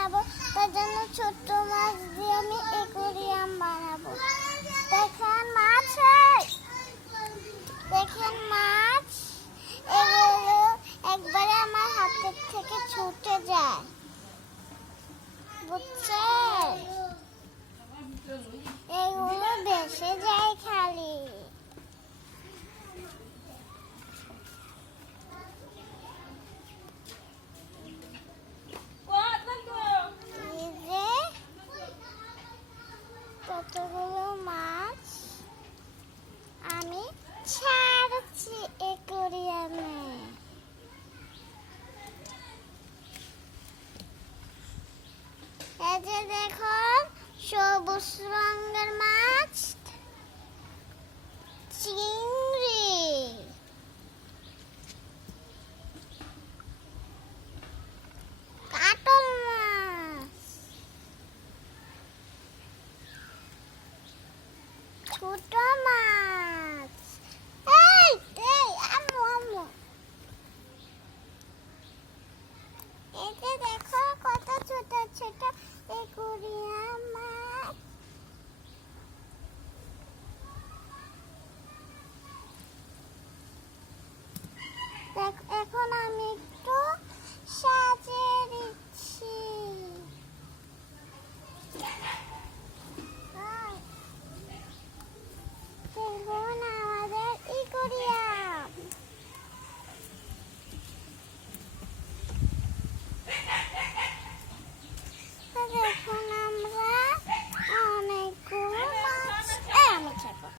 বানাবো, তার জন্য ছোট্ট মাছ দিয়ে আমি একুরিয়াম বানাবো। দেখেন মাছ। দেখেন মাছ, এগুলো একবারে আমার হাতের থেকে ছুটে যায়। বুঝছেন এগুলো ভেসে যায় খালি এই যে কতগুলো মাছ আমি ছাড়ছি একুরিয়ামে এই যে দেখো সবুজ রঙের মাছ ছোট মাছ। এই এই আম্মু আম্মু। এতে দেখো কত ছোট ছোট। এই কুড়িয়া